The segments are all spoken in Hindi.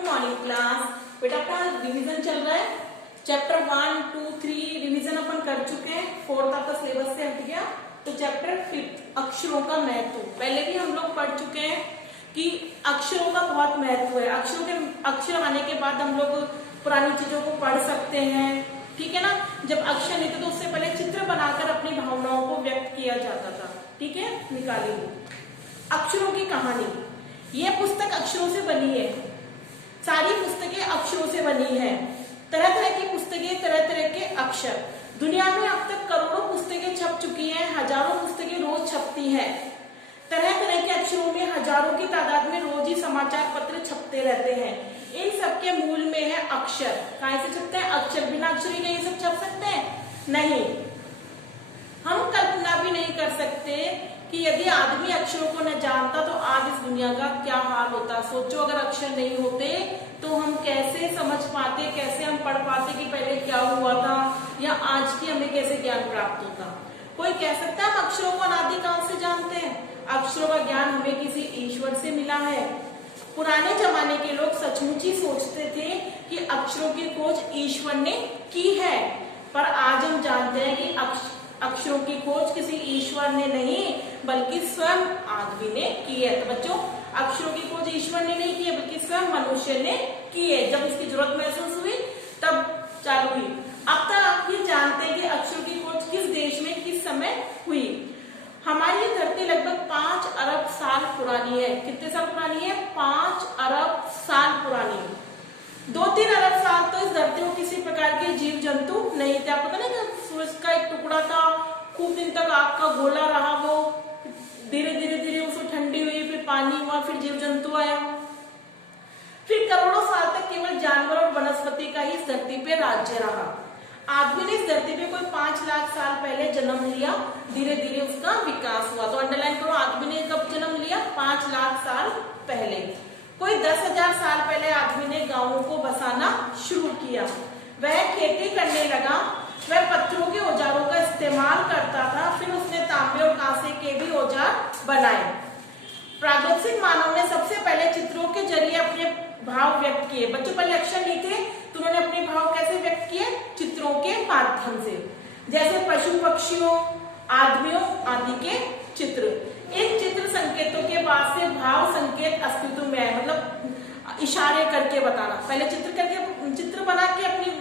Good morning class. बेटा अपना रिवीजन चल रहा है। चैप्टर 1, 2, 3 रिवीजन अपन कर चुके हैं। 4th आपका सिलेबस से हट गया। तो चैप्टर 5 अक्षरों का महत्व पहले भी हम लोग पढ़ चुके हैं कि अक्षरों का बहुत महत्व है। अक्षर आने के बाद हम लोग पुरानी चीजों को पढ़ सकते हैं, ठीक है ना। जब अक्षर नहीं थे तो उससे पहले चित्र बनाकर अपनी भावनाओं को व्यक्त किया जाता था, ठीक है। निकालिए अक्षरों की कहानी। ये पुस्तक अक्षरों से बनी है। सारी पुस्तकें अक्षरों से बनी है। तरह तरह की पुस्तकें, तरह तरह के अक्षर। दुनिया में अब तक करोड़ों पुस्तकें छप चुकी हैं, हजारों पुस्तकें रोज छपती हैं। तरह तरह के अक्षरों में हजारों की तादाद में रोज ही समाचार पत्र छपते रहते हैं। इन सब के मूल में है अक्षर। कहाँ से छपते हैं? अक्षर। बिना अक्षर के ये सब छप सकते हैं? नहीं। हम कल्पना भी नहीं कर सकते कि यदि आदमी अक्षरों को न जानता तो आज इस दुनिया का क्या हाल होता। सोचो अगर अक्षर नहीं होते तो हम कैसे समझ पाते, कैसे हम पढ़ पाते कि पहले क्या हुआ था, या आज की हमें कैसे ज्ञान प्राप्त होता। कोई कह सकता है हम अक्षरों को अनादिकाल से जानते हैं? अक्षरों का ज्ञान हमें किसी ईश्वर से मिला है। पुराने जमाने के लोग सचमुच ही सोचते थे कि अक्षरों की खोज ईश्वर ने की है, पर आज हम जानते हैं कि अक्षरों की खोज किसी ईश्वर ने नहीं बल्कि स्वयं आदमी ने की है। तो बच्चों, अक्षरों की खोज ईश्वर ने नहीं की है बल्कि स्वयं मनुष्य ने की है। जब उसकी जरूरत महसूस हुई तब चालू हुई। अब तक आप ये जानते हैं कि अक्षरों की खोज किस देश में किस समय हुई। हमारी धरती लगभग 5 अरब साल पुरानी है। कितने साल पुरानी है? 5 अरब साल पुरानी। 2-3 अरब साल तो इस धरती को किसी प्रकार के जीव जंतु नहीं थे। आपको पता नहीं कि सूरज का एक टुकड़ा था, खूब दिन तक आग का गोला रहा, वो धीरे धीरे उसको ठंडी हुई, फिर पानी हुआ, फिर जीव जंतु आया, फिर करोड़ों साल तक केवल जानवर और वनस्पति का ही इस धरती पे राज्य रहा। आदमी ने इस धरती पे कोई 5 लाख साल पहले जन्म लिया, धीरे धीरे उसका विकास हुआ। तो अंडरलाइन करो, आदमी ने कब जन्म लिया? 5 लाख साल पहले। कोई 10,000 साल पहले आदमी ने गांवों को बसाना शुरू किया। वह खेती करने लगा। वह पत्थरों के औजारों का इस्तेमाल करता था। फिर उसने तांबे और कांसे के भी औजार बनाए। प्रागैतिक मानव ने सबसे पहले चित्रों के जरिए अपने भाव व्यक्त किए। बच्चों, पहले अक्षर नहीं थे तो उन्होंने अपने भाव कैसे व्यक्त किए? चित्रों के माध्यम से। जैसे पशु पक्षियों, आदमियों आदि के चित्र। इन चित्र संकेतों के बाद से भाव संकेत अस्तित्व में है। मतलब इशारे करके बताना। पहले चित्र बना के अपनी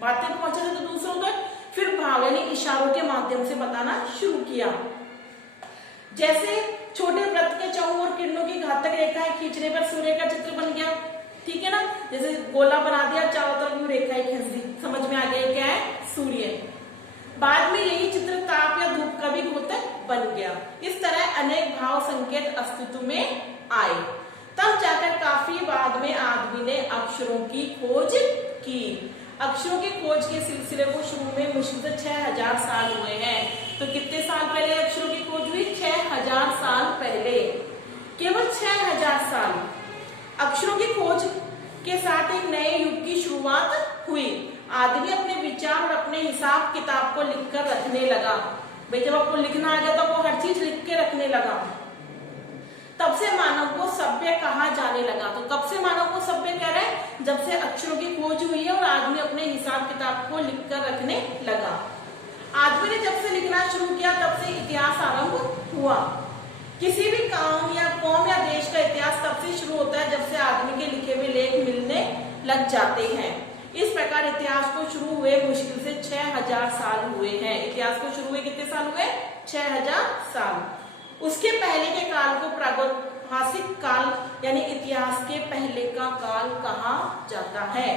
बातें पहुंचाते तो दूसरों तक, फिर भाव यानी इशारों के माध्यम से बताना शुरू किया। जैसे छोटे वृत्त के चारों ओर किरणों की घातक रेखाएं खींचने पर सूर्य का चित्र बन गया, ठीक है ना। जैसे गोला बना दिया, चारों तरफ रेखाएं खींच दी, समझ में आ गया क्या है? सूर्य। बाद में यही चित्र ताप या धूप का भी द्योतक बन गया। इस तरह अनेक भाव संकेत अस्तित्व में आए। तब जाकर काफी बाद में आदमी ने अक्षरों की खोज की। अक्षरों की खोज के सिलसिले को शुरू में मुश्किल से 6000 साल हुए हैं। तो कितने साल पहले अक्षरों की खोज हुई? 6000 साल पहले। केवल 6000 साल। अक्षरों की खोज के साथ एक नए युग की शुरुआत हुई। आदमी अपने विचार और अपने हिसाब किताब को लिखकर रखने लगा। भाई, जब आपको लिखना आ गया तो आपको हर चीज लिख के रखने लगा। तब से मानव को सभ्य कहा जाने लगा। तो कब से मानव को सभ्य कह रहे हैं? जब से अक्षरों की खोज हुई है और आदमी अपने हिसाब किताब को लिखकर रखने लगा। आदमी ने जब से लिखना शुरू किया तब से इतिहास आरंभ हुआ। किसी भी काम या कौम या देश का इतिहास तब से शुरू होता है जब से आदमी के लिखे हुए लेख मिलने लग जाते हैं। इस प्रकार इतिहास को शुरू हुए मुश्किल से 6000 साल हुए हैं। इतिहास को शुरू हुए कितने साल हुए? 6000 साल। उसके पहले के काल को प्रागैतिहासिक काल यानी इतिहास के पहले का काल कहा जाता है।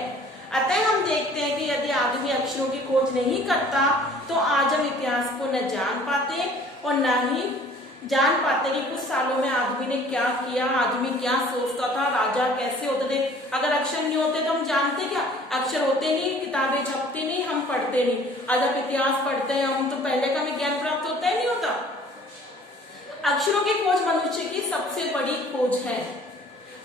अतः हम देखते हैं कि यदि आदमी अक्षरों की खोज नहीं करता तो आज हम इतिहास को न जान पाते और न ही जान पाते कि कुछ सालों में आदमी ने क्या किया, आदमी क्या सोचता था, राजा कैसे होते थे। अगर अक्षर नहीं होते तो हम जानते क्या? अक्षर होते नहीं, किताबें छपती नहीं, हम पढ़ते नहीं। आज आप इतिहास पढ़ते हैं हम, तो पहले का हमें ज्ञान प्राप्त होता है नहीं होता। अक्षरों की खोज मनुष्य की सबसे बड़ी खोज है।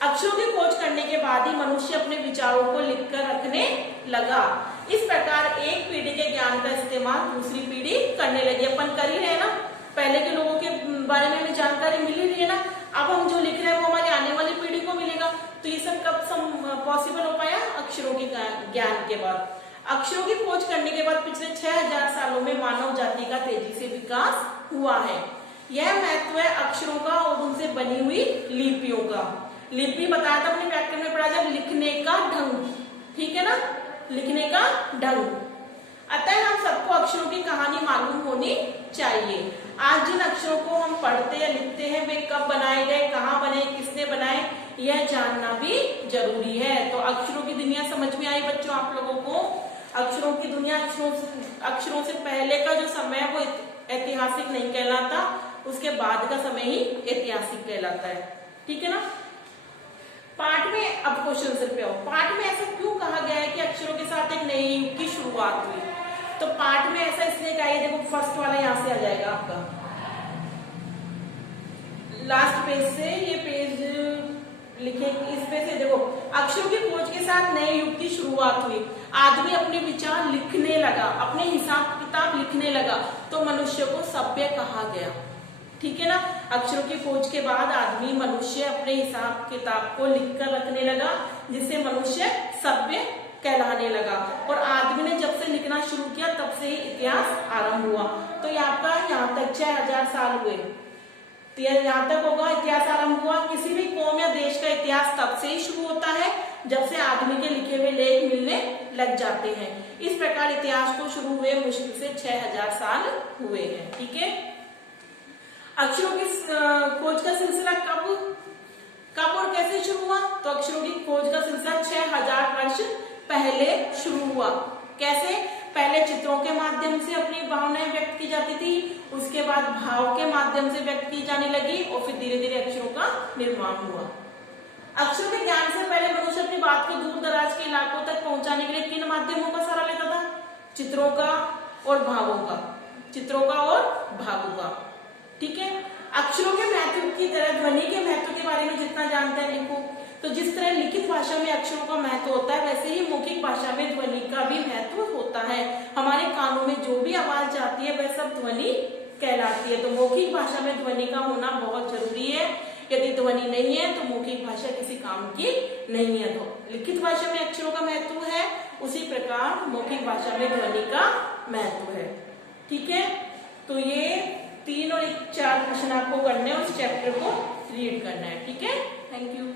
अक्षरों की खोज करने के बाद ही मनुष्य अपने विचारों को लिखकर रखने लगा। इस प्रकार एक पीढ़ी के ज्ञान का इस्तेमाल दूसरी पीढ़ी करने लगी। अपन कर ही रहे ना, पहले के लोगों के बारे में हमें जानकारी मिल ही रही है ना। अब हम जो लिख रहे हैं वो हमारी आने वाली पीढ़ी को मिलेगा। तो ये सब कब पॉसिबल हो पाया अक्षरों के ज्ञान के बाद। अक्षरों की खोज करने के बाद पिछले 6000 सालों में मानव जाति का तेजी से विकास हुआ है। यह महत्व है अक्षरों का और उनसे बनी हुई लिपियों का। लिपि बताया था अपने व्याकरण में पढ़ा, जब लिखने का ढंग, ठीक है ना, लिखने का ढंग। अतः हम सबको अक्षरों की कहानी मालूम होनी चाहिए। आज जिन अक्षरों को हम पढ़ते या लिखते हैं वे कब बनाए गए, कहाँ बने, किसने बनाए, यह जानना भी जरूरी है। तो अक्षरों की दुनिया समझ में आई बच्चों आप लोगों को? अक्षरों की दुनिया, अक्षरों से पहले का जो समय है वो ऐतिहासिक नहीं कहलाता, उसके बाद का समय ही ऐतिहासिक कहलाता है, ठीक है ना। पाठ में अब क्वेश्चन आंसर पे आओ। पाठ में ऐसा क्यों कहा गया है कि अक्षरों के साथ एक नई युग की शुरुआत हुई? तो पाठ में ऐसा इसलिए कहा है, देखो फर्स्ट वाला यहां से आ जाएगा आपका, लास्ट पेज से ये पेज लिखे, इस पे से देखो, अक्षरों की खोज के साथ नए युग की शुरुआत हुई। आदमी अपने विचार लिखने लगा, अपने हिसाब किताब लिखने लगा, तो मनुष्य को सभ्य कहा गया, ठीक है ना। अक्षरों की खोज के बाद आदमी, मनुष्य अपने हिसाब किताब को लिखकर रखने लगा, जिससे मनुष्य सभ्य कहलाने लगा। और आदमी ने जब से लिखना शुरू किया तब से ही इतिहास आरंभ हुआ। तो ये आपका यहाँ तक 6000 साल हुए, तो यहाँ तक होगा इतिहास आरंभ हुआ। किसी भी कौम या देश का इतिहास तब से ही शुरू होता है जब से आदमी के लिखे हुए लेख मिलने लग जाते हैं। इस प्रकार इतिहास को शुरू हुए मुश्किल से 6000 साल हुए हैं, ठीक है। अक्षरों की खोज का सिलसिला कब और कैसे शुरू हुआ? तो अक्षरों की खोज का सिलसिला 6000 वर्ष पहले शुरू हुआ। कैसे? पहले चित्रों के माध्यम से अपनी भावनाएं व्यक्त की जाती थी, उसके बाद भाव के माध्यम से व्यक्त की जाने लगी और फिर धीरे धीरे अक्षरों का निर्माण हुआ। अक्षरों के ज्ञान से पहले मनुष्य अपनी बात को दूर दराज के इलाकों तक पहुंचाने के लिए किन माध्यमों का सहारा लेता था? चित्रों का और भावों का, चित्रों का और भावों का, ठीक है। अक्षरों के महत्व की तरह ध्वनि के महत्व के बारे में जितना जानते हैं लिखो। तो जिस तरह लिखित भाषा में अक्षरों का महत्व होता है, वैसे ही मौखिक भाषा में ध्वनि का भी महत्व होता है। हमारे कानों में जो भी आवाज जाती है वह सब ध्वनि कहलाती है। तो मौखिक भाषा में ध्वनि का होना बहुत जरूरी है। यदि ध्वनि नहीं है तो मौखिक भाषा किसी काम की नहीं है। तो लिखित भाषा में अक्षरों का महत्व है, उसी प्रकार मौखिक भाषा में ध्वनि का महत्व है, ठीक है। तो ये 3 और 4 क्वेश्चन आपको करने और इस चैप्टर को रीड करना है, ठीक है। Thank you.